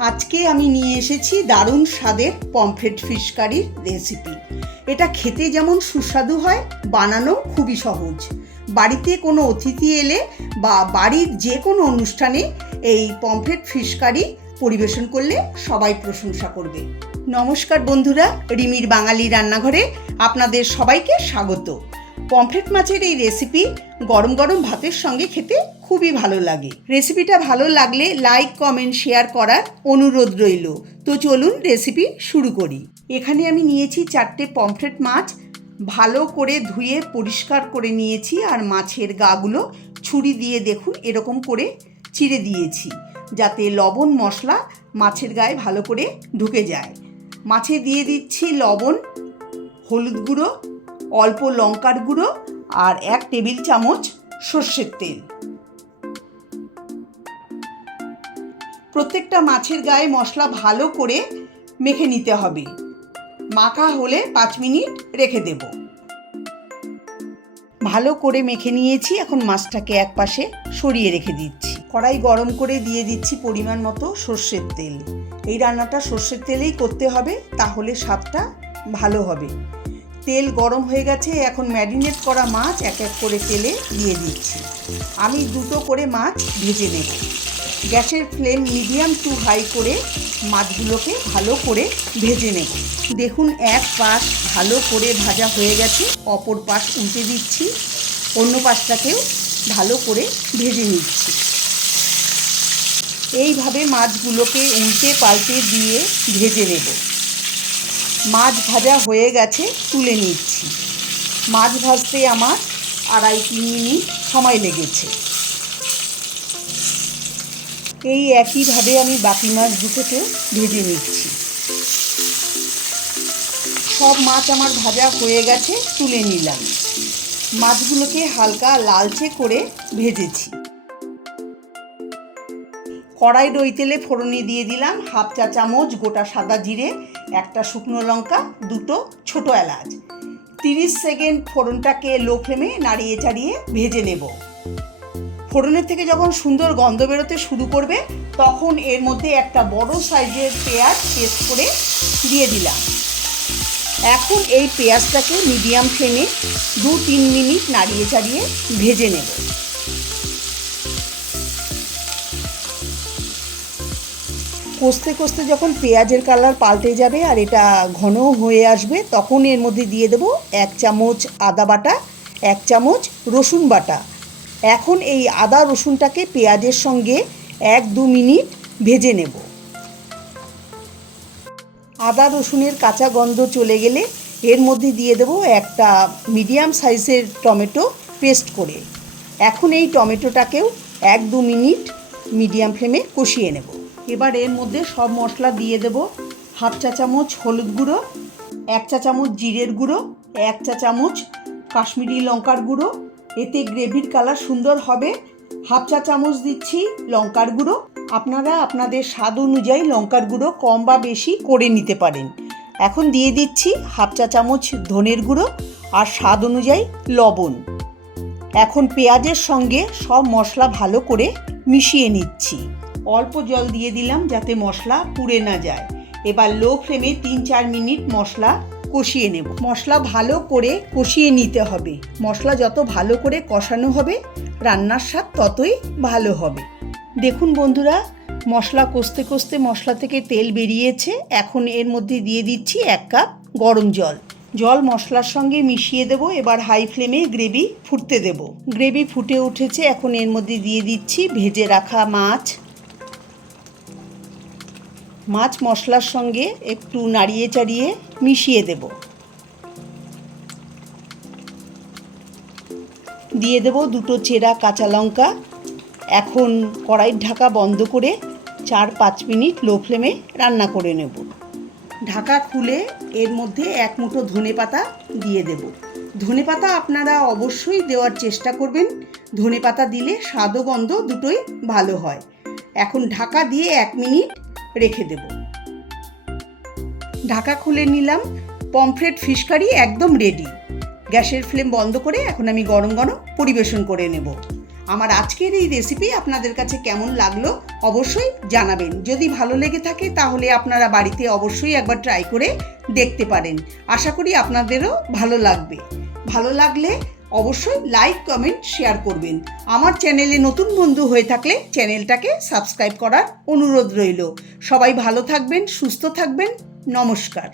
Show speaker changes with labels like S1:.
S1: আজকে আমি নিয়ে এসেছি দারুণ স্বাদের পমফ্রেট ফিশ কারির রেসিপি। এটা খেতে যেমন সুস্বাদু হয়, বানানো খুবই সহজ। বাড়িতে কোনো অতিথি এলে বা বাড়ির যে কোনো অনুষ্ঠানে এই পমফ্রেট ফিশ কারি পরিবেশন করলে সবাই প্রশংসা করবে। নমস্কার বন্ধুরা, রিমির বাঙালি রান্নাঘরে আপনাদের সবাইকে স্বাগত। পমফ্রেট মাছের এই রেসিপি গরম গরম ভাতের সঙ্গে খেতে খুবই ভালো লাগে। রেসিপিটা ভালো লাগলে লাইক কমেন্ট শেয়ার করার অনুরোধ রইল। তো চলুন রেসিপি শুরু করি। এখানে আমি নিয়েছি চারটে পমফ্রেট মাছ। ভালো করে ধুয়ে পরিষ্কার করে নিয়েছি আর মাছের গাগুলো ছুরি দিয়ে দেখুন এরকম করে চিড়ে দিয়েছি, যাতে লবণ মশলা মাছের গায়ে ভালো করে ঢুকে যায়। মাছে দিয়ে দিচ্ছি লবণ, হলুদ গুঁড়ো অল্প লঙ্কার গুঁড়ো আর এক টেবিল চামচ সর্ষের তেল। প্রত্যেকটা মাছের গায়ে মশলা ভালো করে মেখে নিতে হবে। মাখা হলে পাঁচ মিনিট রেখে দেব। ভালো করে মেখে নিয়েছি, এখন মাছটাকে এক পাশে সরিয়ে রেখে দিচ্ছি। কড়াই গরম করে দিয়ে দিচ্ছি পরিমাণ মতো সর্ষের তেল। এই রান্নাটা সর্ষের তেলেই করতে হবে, তাহলে স্বাদটা ভালো হবে। তেল গরম হয়ে গেছে, এখন ম্যারিনেট করা মাছ এক এক করে তেলে দিয়ে দিচ্ছি। আমি দুটো করে মাছ ভেজে নেব। গ্যাসের ফ্লেম মিডিয়াম টু হাই করে মাছগুলোকে ভালো করে ভেজে নেব। দেখুন, এক পাশ ভালো করে ভাজা হয়ে গেছে, অপর পাশ উল্টে দিচ্ছি, অন্য পাশটাকেও ভালো করে ভেজে নিচ্ছি। এইভাবে মাছগুলোকে উল্টে পাল্টে দিয়ে ভেজে নেব। মাছ ভাজা হয়ে গেছে, তুলে নিচ্ছি। মাছ ভাজতে আমার আড়াই, তিন মিনিট সময় লেগেছে। এই একইভাবে আমি বাকি মাছ দুটোকেও ভেজে নিচ্ছি। সব মাছ আমার ভাজা হয়ে গেছে, তুলে নিলাম। মাছগুলোকে হালকা লালচে করে ভেজেছি। কড়াই দই তেলে ফোড়নে দিয়ে দিলাম হাফ চা চামচ গোটা সাদা জিরে, একটা শুকনো লঙ্কা, দুটো ছোট এলাচ। তিরিশ সেকেন্ড ফোড়নটাকে লো ফ্লেমে নাড়িয়ে চাড়িয়ে ভেজে নেব। ফোড়নের থেকে যখন সুন্দর গন্ধ বেরোতে শুরু করবে, তখন এর মধ্যে একটা বড় সাইজের পেঁয়াজ পেস্ট করে দিয়ে দিলাম। এখন এই পেঁয়াজটাকে মিডিয়াম ফ্লেমে দু তিন মিনিট নাড়িয়ে চাড়িয়ে ভেজে নেব। কষতে কষতে যখন পেঁয়াজের কালার পাল্টে যাবে আর এটা ঘন হয়ে আসবে, তখন এর মধ্যে দিয়ে দেবো এক চামচ আদা বাটা, এক চামচ রসুন বাটা। এখন এই আদা রসুনটাকে পেঁয়াজের সঙ্গে এক দু মিনিট ভেজে নেব। আদা রসুনের কাঁচা গন্ধ চলে গেলে এর মধ্যে দিয়ে দেবো একটা মিডিয়াম সাইজের টমেটো পেস্ট করে। এখন এই টমেটোটাকেও এক দু মিনিট মিডিয়াম ফ্লেমে কষিয়ে নেব। এবার এর মধ্যে সব মশলা দিয়ে দেব। হাফ চা চামচ হলুদ গুঁড়ো, এক চা চামচ জিরের গুঁড়ো, এক চা চামচ কাশ্মীরি লঙ্কার গুঁড়ো। এতে গ্রেভির কালার সুন্দর হবে। হাফ চা চামচ দিচ্ছি লঙ্কার গুঁড়ো। আপনারা আপনাদের স্বাদ অনুযায়ী লঙ্কার গুঁড়ো কম বা বেশি করে নিতে পারেন। এখন দিয়ে দিচ্ছি হাফ চা চামচ ধনের গুঁড়ো আর স্বাদ অনুযায়ী লবণ। এখন পেঁয়াজের সঙ্গে সব মশলা ভালো করে মিশিয়ে নিচ্ছি। অল্প জল দিয়ে দিলাম যাতে মশলা পুড়ে না যায়। এবার লো ফ্লেমে তিন চার মিনিট মশলা কষিয়ে নেব। মশলা ভালো করে কষিয়ে নিতে হবে। মশলা যত ভালো করে কষানো হবে, রান্নার স্বাদ ততই ভালো হবে। দেখুন বন্ধুরা, মশলা কষতে কষতে মশলা থেকে তেল বেরিয়েছে। এখন এর মধ্যে দিয়ে দিচ্ছি এক কাপ গরম জল। জল মশলার সঙ্গে মিশিয়ে দেব। এবার হাই ফ্লেমে গ্রেভি ফুটতে দেব। গ্রেভি ফুটে উঠেছে। এখন এর মধ্যে দিয়ে দিচ্ছি ভেজে রাখা মাছ। মাছ মশলার সঙ্গে একটু নাড়িয়ে চাড়িয়ে মিশিয়ে দেব। দিয়ে দেব দুটো চেরা কাঁচা লঙ্কা। এখন কড়াইয়ের ঢাকা বন্ধ করে চার পাঁচ মিনিট লো ফ্লেমে রান্না করে নেব। ঢাকা খুলে এর মধ্যে এক মুঠো ধনে পাতা দিয়ে দেব। ধনে পাতা আপনারা অবশ্যই দেওয়ার চেষ্টা করবেন। ধনে পাতা দিলে স্বাদ গন্ধ দুটোই ভালো হয়। এখন ঢাকা দিয়ে এক মিনিট রেখে দেব। ঢাকা খুলে নিলাম, পমফ্রেট ফিশ কারি একদম রেডি গ্যাসের ফ্লেম বন্ধ করে এখন আমি গরম গরম পরিবেশন করে নেব। আমার আজকের এই রেসিপি আপনাদের কাছে কেমন লাগল অবশ্যই জানাবেন। যদি ভালো লেগে থাকে তাহলে আপনারা বাড়িতে অবশ্যই একবার ট্রাই করে দেখতে পারেন। আশা করি আপনাদেরও ভালো লাগবে। ভালো লাগলে অবশ্যই লাইক কমেন্ট শেয়ার করবেন। আমার চ্যানেলে নতুন বন্ধু হয়ে থাকলে চ্যানেলটাকে সাবস্ক্রাইব করার অনুরোধ রইল। সবাই ভালো থাকবেন, সুস্থ থাকবেন। নমস্কার।